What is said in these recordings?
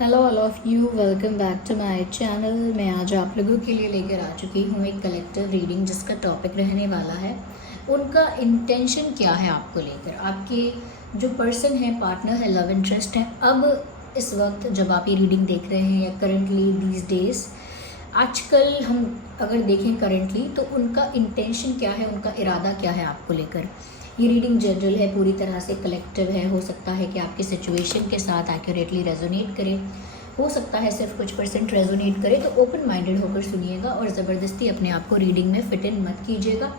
Hello all of you, welcome back to my channel. मैं आज आप लोगों के लिए लेकर आ चुकी हूँ एक कलेक्टिव रीडिंग जिसका टॉपिक रहने वाला है उनका इंटेंशन क्या है आपको लेकर। आपके जो पर्सन है, पार्टनर है, लव इंटरेस्ट है, अब इस वक्त जब आप ये रीडिंग देख रहे हैं या करंटली दीज डेज, आजकल हम अगर देखें करंटली तो उनका इंटेंशन क्या है, उनका इरादा क्या है आपको लेकर। ये रीडिंग जनरल है, पूरी तरह से कलेक्टिव है। हो सकता है कि आपकी सिचुएशन के साथ एक्यूरेटली रेजोनेट करे, हो सकता है सिर्फ कुछ परसेंट रेजोनेट करे। तो ओपन माइंडेड होकर सुनिएगा और ज़बरदस्ती अपने आप को रीडिंग में फिट इन मत कीजिएगा।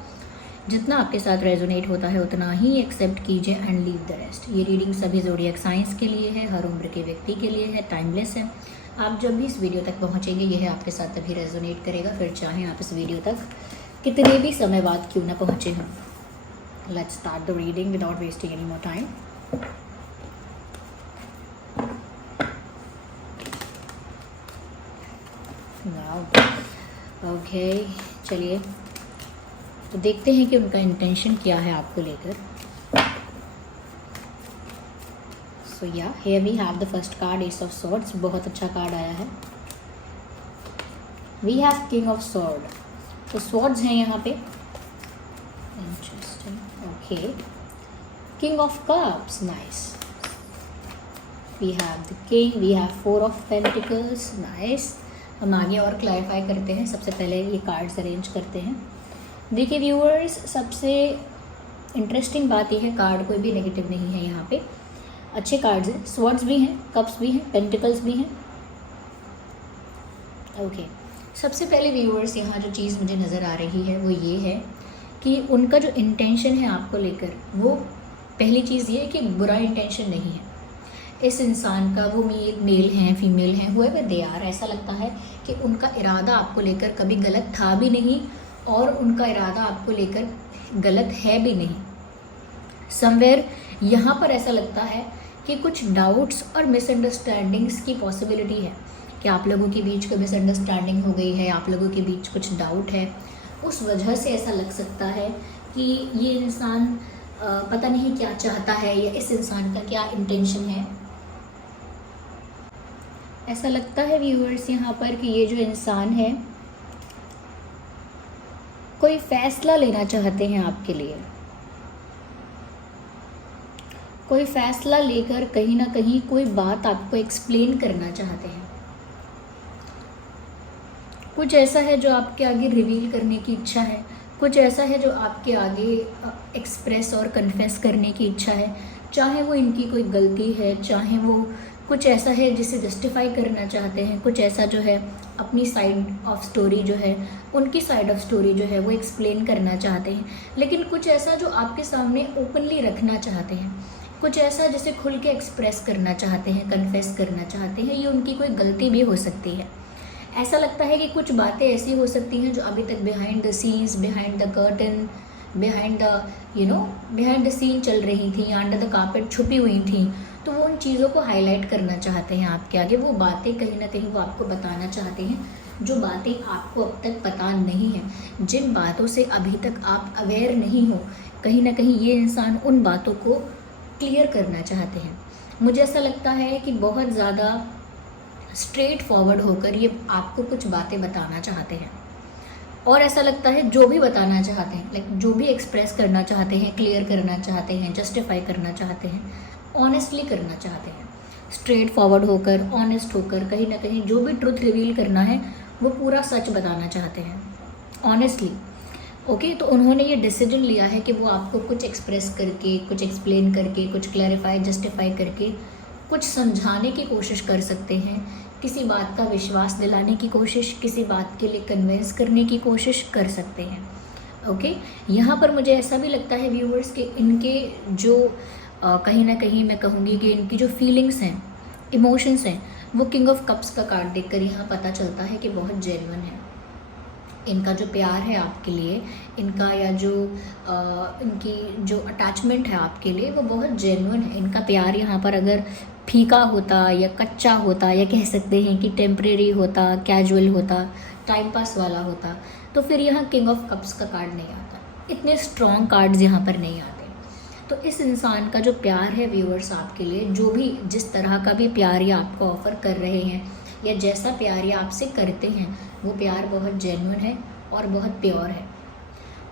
जितना आपके साथ रेजोनेट होता है उतना ही एक्सेप्ट कीजिए एंड लीव द रेस्ट। ये रीडिंग सभी ज़ोडिएक साइंस के लिए है, हर उम्र के व्यक्ति के लिए है, टाइमलेस है। आप जब भी इस वीडियो तक पहुँचेंगे यह आपके साथ तभी रेजोनेट करेगा, फिर चाहे आप इस वीडियो तक कितने भी समय बाद क्यों ना पहुँचे हों। Let's start the reading without wasting any more time. Now, okay, चलिए तो देखते हैं कि उनका इंटेंशन क्या है आपको लेकर। So yeah, here we have the first card, Ace of Swords। बहुत अच्छा कार्ड आया है। We have King of Sword। तो swords हैं यहाँ पे। Interesting. Okay. King of Cups, nice. We have the King, we have Four of Pentacles, nice. हम आगे और क्लैरिफाई करते हैं। सबसे पहले ये कार्ड्स अरेंज करते हैं। देखिए व्यूअर्स, सबसे इंटरेस्टिंग बात यह है, कार्ड कोई भी नेगेटिव नहीं है यहाँ पे, अच्छे कार्ड्स हैं। स्वर्ड्स भी हैं, कप्स भी हैं, पेंटिकल्स भी हैं। ओके, सबसे पहले व्यूअर्स यहाँ जो चीज़ मुझे नज़र आ रही है वो ये है कि उनका जो इंटेंशन है आपको लेकर, वो पहली चीज़ ये है कि बुरा इंटेंशन नहीं है इस इंसान का। वो मेल हैं, फीमेल हैं, हुएवर दे आर, ऐसा लगता है कि उनका इरादा आपको लेकर कभी गलत था भी नहीं और उनका इरादा आपको लेकर गलत है भी नहीं। समवेयर यहाँ पर ऐसा लगता है कि कुछ डाउट्स और मिसअंडरस्टैंडिंग्स की पॉसिबिलिटी है कि आप लोगों के बीच कोई मिसअंडरस्टैंडिंग हो गई है, आप लोगों के बीच कुछ डाउट है। उस वजह से ऐसा लग सकता है कि ये इंसान पता नहीं क्या चाहता है या इस इंसान का क्या इंटेंशन है। ऐसा लगता है व्यूअर्स यहाँ पर कि ये जो इंसान है कोई फैसला लेना चाहते हैं आपके लिए, कोई फैसला लेकर कहीं ना कहीं कोई बात आपको एक्सप्लेन करना चाहते हैं। कुछ ऐसा है जो आपके आगे रिवील करने की इच्छा है, कुछ ऐसा है जो आपके आगे एक्सप्रेस और कन्फेस करने की इच्छा है। चाहे वो इनकी कोई गलती है, चाहे वो कुछ ऐसा है जिसे जस्टिफाई करना चाहते हैं, कुछ ऐसा जो है अपनी साइड ऑफ स्टोरी जो है, उनकी साइड ऑफ स्टोरी जो है वो एक्सप्लेन करना चाहते हैं। लेकिन कुछ ऐसा जो आपके सामने ओपनली रखना चाहते हैं, कुछ ऐसा जिसे खुल के एक्सप्रेस करना चाहते हैं, कन्फेस करना चाहते हैं। ये उनकी कोई गलती भी हो सकती है। ऐसा लगता है कि कुछ बातें ऐसी हो सकती हैं जो अभी तक behind the scenes, behind the curtain, behind the scene चल रही थी, अंडर द कार्पेट छुपी हुई थी। तो वो उन चीज़ों को हाईलाइट करना चाहते हैं आपके आगे। वो बातें कहीं ना कहीं वो आपको बताना चाहते हैं, जो बातें आपको अब तक पता नहीं है, जिन बातों से अभी तक आप अवेयर नहीं हो। कहीं ना कहीं ये इंसान उन बातों को क्लियर करना चाहते हैं। मुझे ऐसा लगता है कि बहुत ज़्यादा स्ट्रेट फॉरवर्ड होकर ये आपको कुछ बातें बताना चाहते हैं। और ऐसा लगता है जो भी बताना चाहते हैं, लाइक जो भी एक्सप्रेस करना चाहते हैं, क्लियर करना चाहते हैं, जस्टिफाई करना चाहते हैं, ऑनेस्टली करना चाहते हैं, स्ट्रेट फॉरवर्ड होकर, ऑनेस्ट होकर, कहीं ना कहीं जो भी ट्रुथ रिवील करना है वो पूरा सच बताना चाहते हैं ऑनेस्टली। ओके, तो उन्होंने ये डिसीजन लिया है कि वो आपको कुछ एक्सप्रेस करके, कुछ एक्सप्लेन करके, कुछ क्लैरिफाई, जस्टिफाई करके, कुछ समझाने की कोशिश कर सकते हैं, किसी बात का विश्वास दिलाने की कोशिश, किसी बात के लिए कन्विंस करने की कोशिश कर सकते हैं। ओके, यहाँ पर मुझे ऐसा भी लगता है व्यूअर्स कि इनके जो कहीं ना कहीं मैं कहूँगी कि इनकी जो फीलिंग्स हैं, इमोशंस हैं, वो किंग ऑफ कप्स का कार्ड देखकर यहाँ पता चलता है कि बहुत जेन्युइन है। इनका जो प्यार है आपके लिए, इनका या जो इनकी जो अटैचमेंट है आपके लिए वो बहुत जेन्युइन है। इनका प्यार यहाँ पर अगर फीका होता या कच्चा होता, या कह सकते हैं कि टेम्परेरी होता, कैजुअल होता, टाइम पास वाला होता, तो फिर यहाँ किंग ऑफ कप्स का कार्ड नहीं आता, इतने स्ट्रॉन्ग कार्ड्स यहाँ पर नहीं आते। तो इस इंसान का जो प्यार है व्यूअर्स आपके लिए, जो भी जिस तरह का भी प्यार ये आपको ऑफ़र कर रहे हैं या जैसा प्यार ये आपसे करते हैं, वो प्यार बहुत जेन्युइन है और बहुत प्योर है।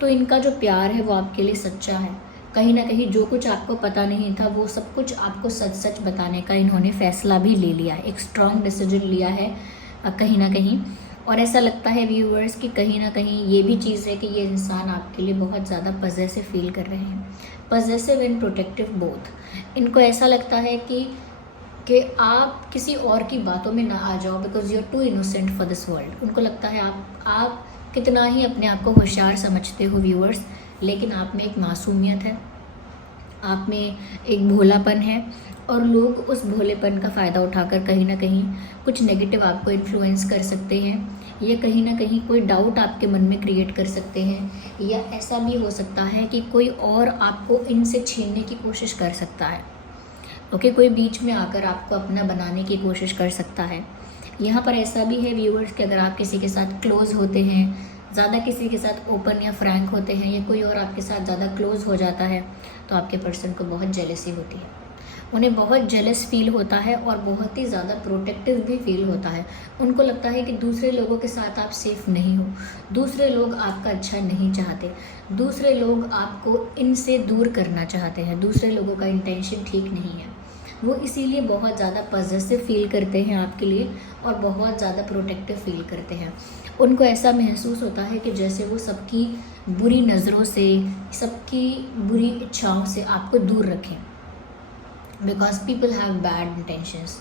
तो इनका जो प्यार है वो आपके लिए सच्चा है। कहीं ना कहीं जो कुछ आपको पता नहीं था वो सब कुछ आपको सच सच बताने का इन्होंने फ़ैसला भी ले लिया है, एक स्ट्रॉन्ग डिसीजन लिया है कहीं ना कहीं। और ऐसा लगता है व्यूअर्स कि कहीं ना कहीं ये भी चीज़ है कि ये इंसान आपके लिए बहुत ज़्यादा पजेसिव फील कर रहे हैं, पजेसिव एंड प्रोटेक्टिव बोथ। इनको ऐसा लगता है कि आप किसी और की बातों में ना आ जाओ, because you are too innocent for this world. उनको लगता है आप कितना ही अपने आप को होशियार समझते हो व्यूअर्स, लेकिन आप में एक मासूमियत है, आप में एक भोलापन है, और लोग उस भोलेपन का फ़ायदा उठाकर कहीं ना कहीं कुछ नेगेटिव आपको इन्फ्लुएंस कर सकते हैं, या कहीं ना कहीं कोई डाउट आपके मन में क्रिएट कर सकते हैं, या ऐसा भी हो सकता है कि कोई और आपको इनसे छीनने की कोशिश कर सकता है। ओके, कोई बीच में आकर आपको अपना बनाने की कोशिश कर सकता है। यहाँ पर ऐसा भी है व्यूअर्स कि अगर आप किसी के साथ क्लोज़ होते हैं, ज़्यादा किसी के साथ ओपन या फ्रैंक होते हैं, या कोई और आपके साथ ज़्यादा क्लोज़ हो जाता है, तो आपके पर्सन को बहुत जेलसी होती है, उन्हें बहुत जेलस फील होता है और बहुत ही ज़्यादा प्रोटेक्टिव भी फील होता है। उनको लगता है कि दूसरे लोगों के साथ आप सेफ़ नहीं हो, दूसरे लोग आपका अच्छा नहीं चाहते, दूसरे लोग आपको इनसे दूर करना चाहते हैं, दूसरे लोगों का इंटेंशन ठीक नहीं है। वो इसीलिए बहुत ज़्यादा पॉजिटिव फील करते हैं आपके लिए और बहुत ज़्यादा प्रोटेक्टिव फील करते हैं। उनको ऐसा महसूस होता है कि जैसे वो सबकी बुरी नज़रों से, सबकी बुरी इच्छाओं से आपको दूर रखें, because people have bad intentions.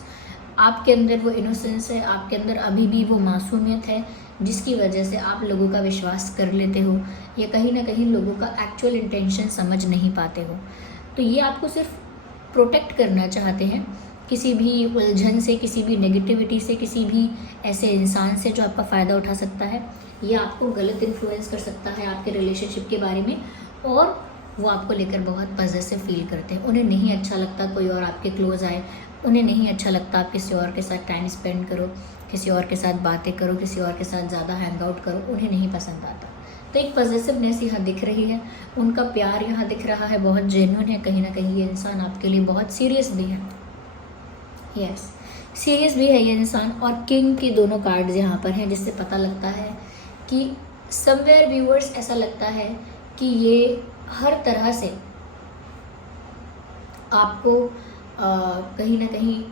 आपके अंदर वो इनोसेंस है, आपके अंदर अभी भी वो मासूमियत है, जिसकी वजह से आप लोगों का विश्वास कर लेते हो, या कहीं ना कहीं लोगों का एक्चुअल इंटेंशन समझ नहीं पाते हो। तो ये आपको सिर्फ प्रोटेक्ट करना चाहते हैं किसी भी उलझन से, किसी भी नेगेटिविटी से, किसी भी ऐसे इंसान से जो आपका फ़ायदा उठा सकता है, या आपको गलत इन्फ्लुएंस कर सकता है आपके रिलेशनशिप के बारे में, और वो आपको लेकर बहुत पॉजिटिव फील करते हैं। उन्हें नहीं अच्छा लगता कोई और आपके क्लोज़ आए, उन्हें नहीं अच्छा लगता आप किसी और के साथ टाइम स्पेंड करो, किसी और के साथ बातें करो, किसी और के साथ ज़्यादा हैंग आउट करो, उन्हें नहीं पसंद आता। तो एक पॉजिटिवनेस यहाँ दिख रही है, उनका प्यार यहाँ दिख रहा है, बहुत जेन्युइन है। कहीं ना कहीं ये इंसान आपके लिए बहुत सीरियस भी है, यस सीरियस भी है ये इंसान। और किंग की दोनों कार्ड्स यहाँ पर हैं, जिससे पता लगता है कि समवेयर व्यूअर्स ऐसा लगता है कि ये हर तरह से आपको कहीं ना कहीं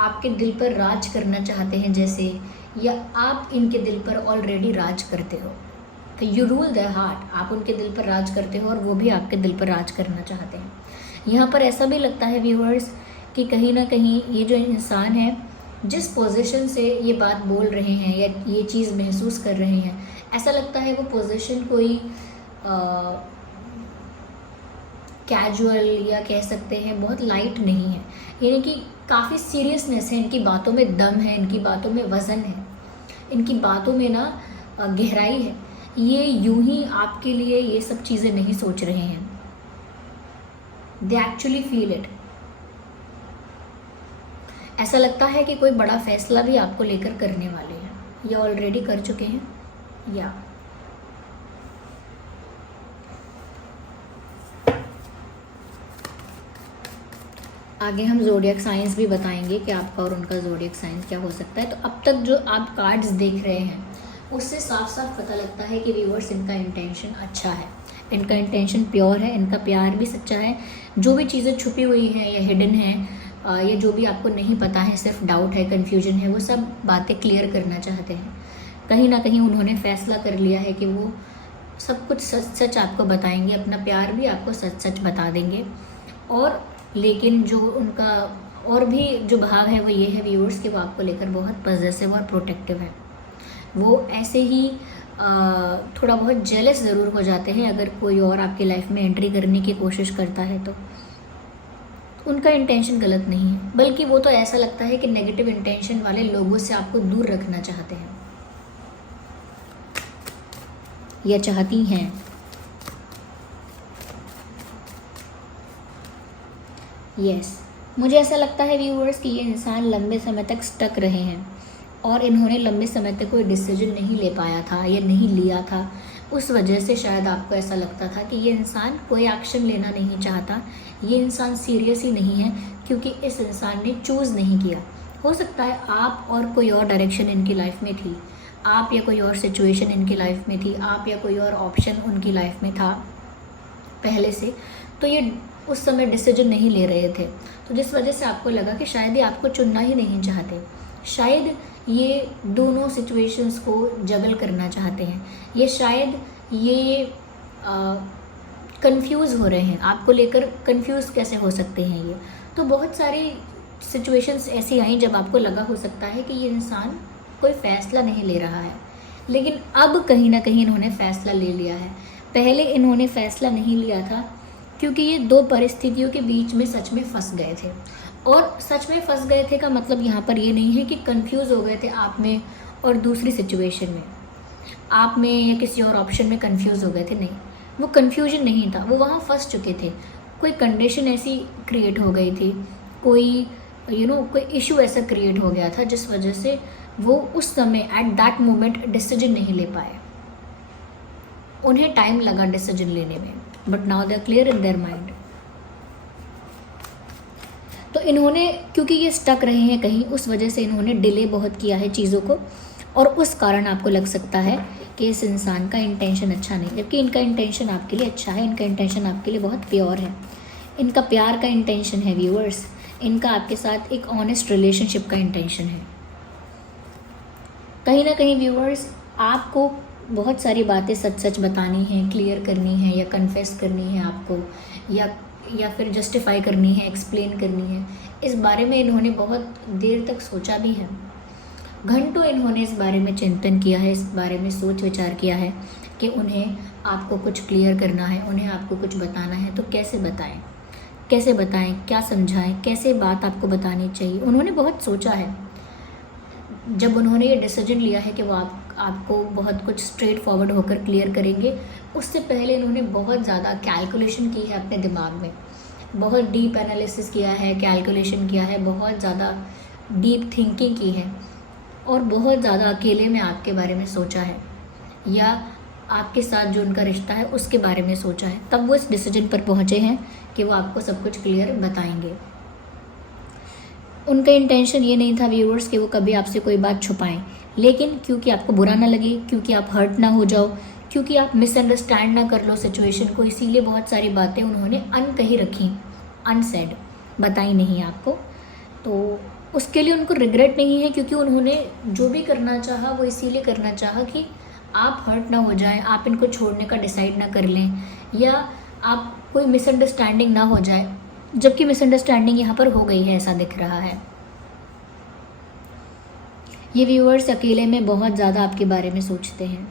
आपके दिल पर राज करना चाहते हैं जैसे, या आप इनके दिल पर ऑलरेडी राज करते हो। तो यू रूल देयर हार्ट, आप उनके दिल पर राज करते हो और वो भी आपके दिल पर राज करना चाहते हैं। यहाँ पर ऐसा भी लगता है व्यूअर्स कि कहीं ना कहीं ये जो इंसान है, जिस पोजीशन से ये बात बोल रहे हैं या ये चीज़ महसूस कर रहे हैं, ऐसा लगता है वो पोजीशन कोई कैजुअल या कह सकते हैं बहुत लाइट नहीं है, यानी कि काफ़ी सीरियसनेस है, इनकी बातों में दम है, इनकी बातों में वज़न है, इनकी बातों में ना गहराई है। ये यूं ही आपके लिए ये सब चीज़ें नहीं सोच रहे हैं, दे एक्चुअली फील इट। ऐसा लगता है कि कोई बड़ा फैसला भी आपको लेकर करने वाले हैं, या ऑलरेडी कर चुके हैं। या आगे हम ज़ोडिएक साइंस भी बताएंगे कि आपका और उनका ज़ोडिएक साइंस क्या हो सकता है। तो अब तक जो आप कार्ड्स देख रहे हैं उससे साफ साफ पता लगता है कि व्यूअर्स इनका इंटेंशन अच्छा है, इनका इंटेंशन प्योर है, इनका प्यार भी सच्चा है। जो भी चीज़ें छुपी हुई हैं या हिडन हैं या जो भी आपको नहीं पता है, सिर्फ डाउट है, कन्फ्यूजन है, वो सब बातें क्लियर करना चाहते हैं। कहीं ना कहीं उन्होंने फ़ैसला कर लिया है कि वो सब कुछ सच सच आपको बताएंगे, अपना प्यार भी आपको सच सच बता देंगे। और लेकिन जो उनका और भी जो भाव है वो ये है व्यूअर्स कि वो आपको लेकर बहुत पॉजिटिव और प्रोटेक्टिव है। वो ऐसे ही थोड़ा बहुत जेलस ज़रूर हो जाते हैं अगर कोई और आपकी लाइफ में एंट्री करने की कोशिश करता है, तो उनका इंटेंशन गलत नहीं है, बल्कि वो तो ऐसा लगता है कि नेगेटिव इंटेंशन वाले लोगों से आपको दूर रखना चाहते हैं या चाहती हैं। यस मुझे ऐसा लगता है व्यूअर्स कि ये इंसान लंबे समय तक स्टक रहे हैं और इन्होंने लंबे समय तक कोई डिसीजन नहीं ले पाया था या नहीं लिया था, उस वजह से शायद आपको ऐसा लगता था कि ये इंसान कोई एक्शन लेना नहीं चाहता, ये इंसान सीरियस ही नहीं है, क्योंकि इस इंसान ने चूज़ नहीं किया। हो सकता है आप और कोई और डायरेक्शन इनकी लाइफ में थी, आप या कोई और सिचुएशन इनकी लाइफ में थी, आप या कोई और ऑप्शन उनकी लाइफ में था पहले से, तो ये उस समय डिसीजन नहीं ले रहे थे। तो जिस वजह से आपको लगा कि शायद ये आपको चुनना ही नहीं चाहते, शायद ये दोनों सिचुएशंस को जगल करना चाहते हैं, ये शायद ये कंफ्यूज हो रहे हैं, आपको लेकर कंफ्यूज कैसे हो सकते हैं ये। तो बहुत सारी सिचुएशंस ऐसी आई जब आपको लगा हो सकता है कि ये इंसान कोई फ़ैसला नहीं ले रहा है, लेकिन अब कहीं ना कहीं इन्होंने फ़ैसला ले लिया है। पहले इन्होंने फ़ैसला नहीं लिया था क्योंकि ये दो परिस्थितियों के बीच में सच में फंस गए थे। और सच में फंस गए थे का मतलब यहाँ पर ये नहीं है कि कंफ्यूज हो गए थे आप में और दूसरी सिचुएशन में, आप में या किसी और ऑप्शन में कंफ्यूज हो गए थे, नहीं, वो कंफ्यूजन नहीं था, वो वहाँ फंस चुके थे। कोई कंडीशन ऐसी क्रिएट हो गई थी, कोई कोई इशू ऐसा क्रिएट हो गया था जिस वजह से वो उस समय एट दैट मोमेंट डिसीजन नहीं ले पाए, उन्हें टाइम लगा डिसीजन लेने में, but now they are clear in their mind. तो इन्होंने, क्योंकि ये स्टक रहे हैं कहीं, उस वजह से इन्होंने डिले बहुत किया है चीज़ों को, और उस कारण आपको लग सकता है कि इस इंसान का इंटेंशन अच्छा नहीं, जबकि इनका इंटेंशन आपके लिए अच्छा है, इनका इंटेंशन आपके लिए बहुत प्योर है, इनका प्यार का इंटेंशन है व्यूअर्स, इनका आपके साथ एक ऑनेस्ट रिलेशनशिप का इंटेंशन है। कहीं ना कहीं व्यूअर्स आपको बहुत सारी बातें सच सच बतानी है, क्लियर करनी है, या कन्फेस करनी है आपको, या फिर जस्टिफाई करनी है, एक्सप्लेन करनी है। इस बारे में इन्होंने बहुत देर तक सोचा भी है, घंटों इन्होंने इस बारे में चिंतन किया है, इस बारे में सोच विचार किया है कि उन्हें आपको कुछ क्लियर करना है, उन्हें आपको कुछ बताना है, तो कैसे बताएं, क्या समझाएं, कैसे बात आपको बतानी चाहिए। उन्होंने बहुत सोचा है। जब उन्होंने ये डिसीजन लिया है कि वो आपको बहुत कुछ स्ट्रेट फॉरवर्ड होकर क्लियर करेंगे, उससे पहले इन्होंने बहुत ज़्यादा कैलकुलेशन की है अपने दिमाग में, बहुत डीप एनालिसिस किया है, कैलकुलेशन किया है, बहुत ज़्यादा डीप थिंकिंग की है, और बहुत ज़्यादा अकेले में आपके बारे में सोचा है, या आपके साथ जो उनका रिश्ता है उसके बारे में सोचा है, तब वो इस डिसीजन पर पहुँचे हैं कि वो आपको सब कुछ क्लियर बताएंगे। उनका इंटेंशन ये नहीं था व्यूअर्स कि वो कभी आपसे कोई बात छुपाएं, लेकिन क्योंकि आपको बुरा ना लगे, क्योंकि आप हर्ट ना हो जाओ, क्योंकि आप मिसअंडरस्टैंड ना कर लो सिचुएशन को, इसीलिए बहुत सारी बातें उन्होंने अनकही रखी, अनसेड, बताई नहीं आपको। तो उसके लिए उनको रिग्रेट नहीं है, क्योंकि उन्होंने जो भी करना चाहा वो इसीलिए करना चाहा कि आप हर्ट ना हो जाएं, आप इनको छोड़ने का डिसाइड ना कर लें, या आप कोई मिसअंडरस्टैंडिंग ना हो जाए, जबकि मिसअंडरस्टैंडिंग यहाँ पर हो गई है, ऐसा दिख रहा है। ये व्यूअर्स अकेले में बहुत ज़्यादा आपके बारे में सोचते हैं,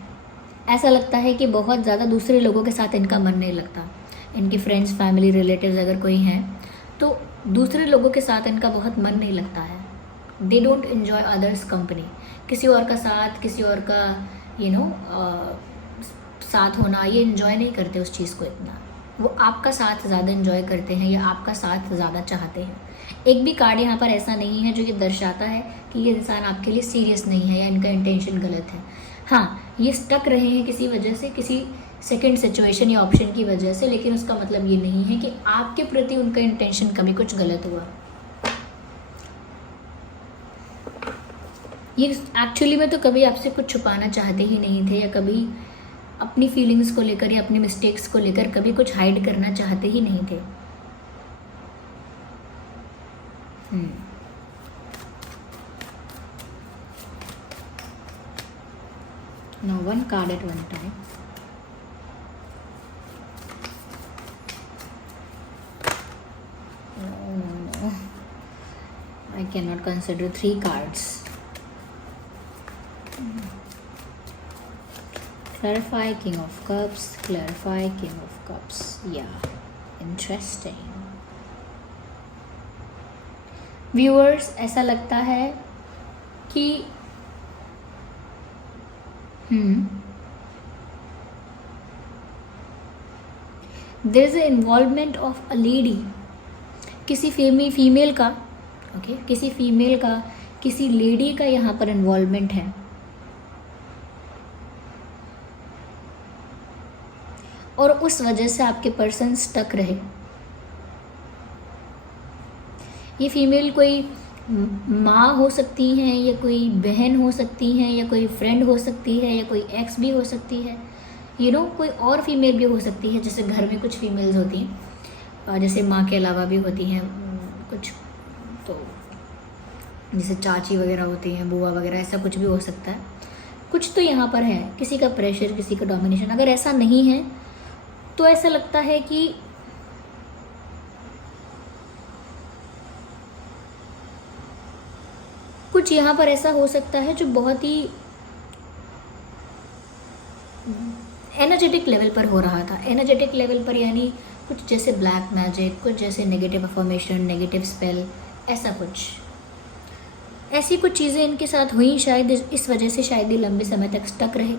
ऐसा लगता है कि बहुत ज़्यादा दूसरे लोगों के साथ इनका मन नहीं लगता, इनके फ्रेंड्स, फैमिली, रिलेटिव्स अगर कोई हैं तो दूसरे लोगों के साथ इनका बहुत मन नहीं लगता है। They don't enjoy others company, किसी और का साथ, किसी और का साथ होना, ये इन्जॉय नहीं करते उस चीज़ को इतना, वो आपका साथ ज़्यादा इन्जॉय करते हैं या आपका साथ ज़्यादा चाहते हैं। एक भी कार्ड यहाँ पर ऐसा नहीं है जो ये दर्शाता है कि ये इंसान आपके लिए सीरियस नहीं है या इनका इंटेंशन गलत है। हाँ, ये स्टक रहे हैं किसी वजह से, किसी सेकंड सिचुएशन या ऑप्शन की वजह से, लेकिन उसका मतलब ये नहीं है कि आपके प्रति उनका इंटेंशन कभी कुछ गलत हुआ। ये एक्चुअली में तो कभी आपसे कुछ छुपाना चाहते ही नहीं थे, या कभी अपनी फीलिंग्स को लेकर या अपनी मिस्टेक्स को लेकर कभी कुछ हाइड करना चाहते ही नहीं थे। Now one card at one time. No. I cannot consider 3 cards. Clarify King of Cups, clarify King of Cups. Yeah, interesting. Viewers, ऐसा लगता है कि there is an involvement of a lady, किसी फीमेल का, किसी फीमेल का, किसी lady का यहाँ पर इन्वॉल्वमेंट है। और उस वजह से आपके पर्सन स्टक रहे। ये फीमेल कोई माँ हो सकती हैं, या कोई बहन हो सकती हैं, या कोई फ्रेंड हो सकती है, या कोई एक्स भी हो सकती है, कोई और फीमेल भी हो सकती है। जैसे घर में कुछ फीमेल्स होती हैं, जैसे माँ के अलावा भी होती हैं कुछ, तो जैसे चाची वगैरह होती हैं, बुआ वगैरह, ऐसा कुछ भी हो सकता है। कुछ तो यहाँ पर है, किसी का प्रेशर, किसी का डोमिनेशन। अगर ऐसा नहीं है तो ऐसा लगता है कि कुछ यहाँ पर ऐसा हो सकता है जो बहुत ही एनर्जेटिक लेवल पर हो रहा था। एनर्जेटिक लेवल पर यानी कुछ जैसे ब्लैक मैजिक, कुछ जैसे नेगेटिव अफर्मेशन, नेगेटिव स्पेल, ऐसा कुछ, ऐसी कुछ चीज़ें इनके साथ हुई शायद। इस वजह से शायद ये लंबे समय तक स्टक रहे,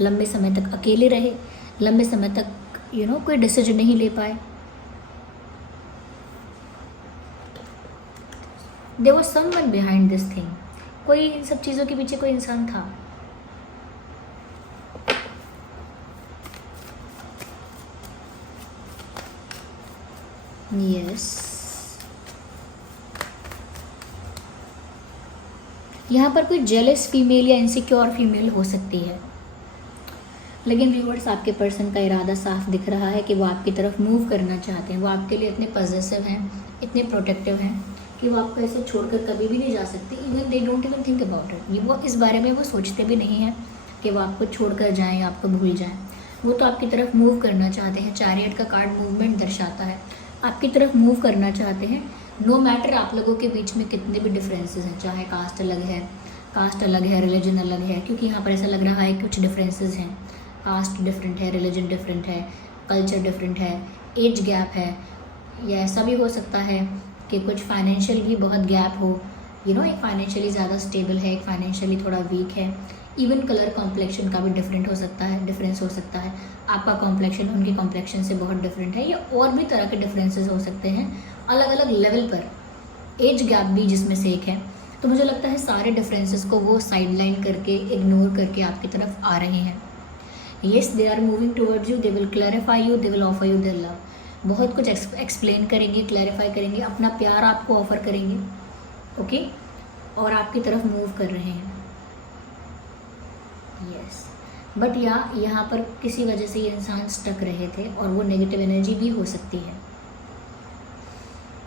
लंबे समय तक अकेले रहे, लंबे समय तक कोई डिसीजन नहीं ले पाए। There was someone behind this thing. कोई इन सब चीज़ों के पीछे कोई इंसान था। यस, यहाँ पर कोई जेलस फीमेल या इनसिक्योर फीमेल हो सकती है, लेकिन व्यूअर्स आपके पर्सन का इरादा साफ दिख रहा है कि वो आपकी तरफ मूव करना चाहते हैं। वो आपके लिए इतने पॉजिटिव हैं, इतने प्रोटेक्टिव हैं कि वो आपको ऐसे छोड़कर कभी भी नहीं जा सकते। Even they don't even think about it. वो इस बारे में वो सोचते भी नहीं हैं कि वो आपको छोड़कर जाएं, आपको भूल जाएं। वो तो आपकी तरफ मूव करना चाहते हैं। चैरियट का कार्ड मूवमेंट दर्शाता है, आपकी तरफ मूव करना चाहते हैं। नो मैटर आप लोगों के बीच में कितने भी डिफरेंसेस हैं, चाहे कास्ट अलग है, रिलीजन अलग है, क्योंकि यहाँ पर ऐसा लग रहा है कुछ डिफरेंसेस हैं। कास्ट डिफरेंट है, रिलीजन डिफरेंट है, कल्चर डिफरेंट है, एज गैप है, या ऐसा भी हो सकता है कि कुछ फाइनेंशियल भी बहुत गैप हो। एक फाइनेंशियली ज़्यादा स्टेबल है, एक फाइनेंशियली थोड़ा वीक है। इवन कलर कॉम्प्लेक्शन का भी डिफरेंस हो सकता है। आपका कॉम्प्लेक्शन उनके कॉम्प्लेक्शन से बहुत डिफरेंट है, या और भी तरह के डिफरेंसेस हो सकते हैं अलग अलग लेवल पर। एज गैप भी जिसमें से एक है। तो मुझे लगता है सारे डिफरेंसेस को वो साइडलाइन करके, इग्नोर करके आपकी तरफ आ रहे हैं। Yes, they are moving towards you, they will clarify you, they will offer you their love. बहुत कुछ एक्सप्लेन करेंगे, क्लैरिफाई करेंगे, अपना प्यार आपको ऑफर करेंगे, ओके, और आपकी तरफ मूव कर रहे हैं। यस, बट यहाँ पर किसी वजह से ये इंसान स्टक रहे थे, और वो नेगेटिव एनर्जी भी हो सकती है।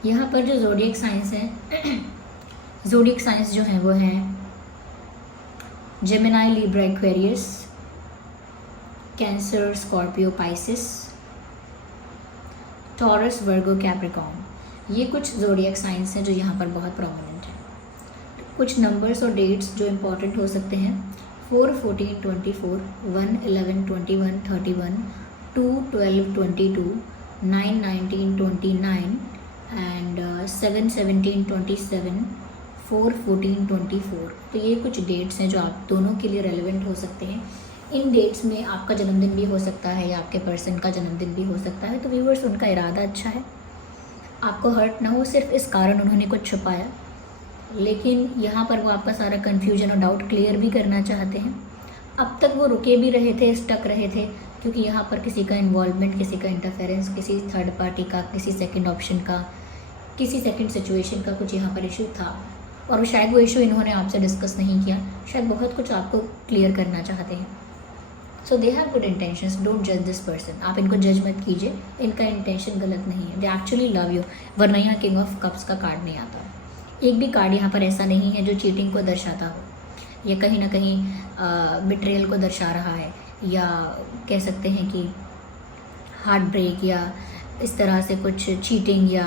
यहाँ पर जो ज़ोडिएक साइंस हैं ज़ोडिएक साइंस जो हैं वो हैं Gemini, Libra, Aquarius, Cancer, Scorpio, Pisces, Taurus, Virgo, Capricorn. ये कुछ ज़ोडिएक साइंस हैं जो यहाँ पर बहुत प्रोमिनेंट हैं। कुछ नंबर्स और डेट्स जो इम्पॉर्टेंट हो सकते हैं: 4, 14, 24, 1, 11, 21, 31, 2, 12, 22, 9, 19, 29 एंड 7, 17, 27, 4, 14, 24। तो ये कुछ डेट्स हैं जो आप दोनों के लिए रेलेवेंट हो सकते हैं। इन डेट्स में आपका जन्मदिन भी हो सकता है, या आपके पर्सन का जन्मदिन भी हो सकता है। तो व्यूअर्स, उनका इरादा अच्छा है, आपको हर्ट ना हो, सिर्फ इस कारण उन्होंने कुछ छुपाया। लेकिन यहाँ पर वो आपका सारा कन्फ्यूजन और डाउट क्लियर भी करना चाहते हैं। अब तक वो रुके भी रहे थे, स्टक रहे थे, क्योंकि यहाँ पर किसी का इन्वॉल्वमेंट, किसी का इंटरफेरेंस, किसी थर्ड पार्टी का, किसी सेकंड ऑप्शन का, किसी सेकंड सिचुएशन का कुछ यहाँ पर इशू था, और शायद वो इशू इन्होंने आपसे डिस्कस नहीं किया। शायद बहुत कुछ आपको क्लियर करना चाहते हैं। So they have good intentions, don't जज दिस पर्सन। आप इनको जज मत कीजिए, इनका इंटेंशन गलत नहीं है, दे एक्चुअली लव यू, वरना यहाँ किंग ऑफ कप्स का कार्ड नहीं आता। एक भी कार्ड यहाँ पर ऐसा नहीं है जो चीटिंग को दर्शाता हो, या कहीं ना कहीं बिट्रेयल को दर्शा रहा है, या कह सकते हैं कि हार्ट ब्रेक, या इस तरह से कुछ चीटिंग या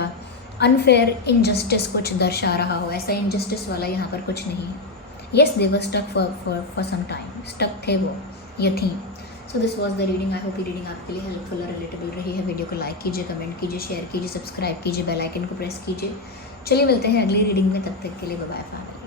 अनफेयर इनजस्टिस कुछ दर्शा रहा हो। ऐसा इनजस्टिस वाला यहाँ पर कुछ नहीं है। Yes, they were stuck for some time, stuck थे वो या थी। So this was the reading. I hope ये रीडिंग आपके लिए हेल्पफुल और रिलेटेबल रही है। वीडियो को लाइक कीजिए, कमेंट कीजिए, शेयर कीजिए, सब्सक्राइब कीजिए, बेल आइकन को प्रेस कीजिए। चलिए मिलते हैं अगली रीडिंग में, तब तक के लिए बाय बाय।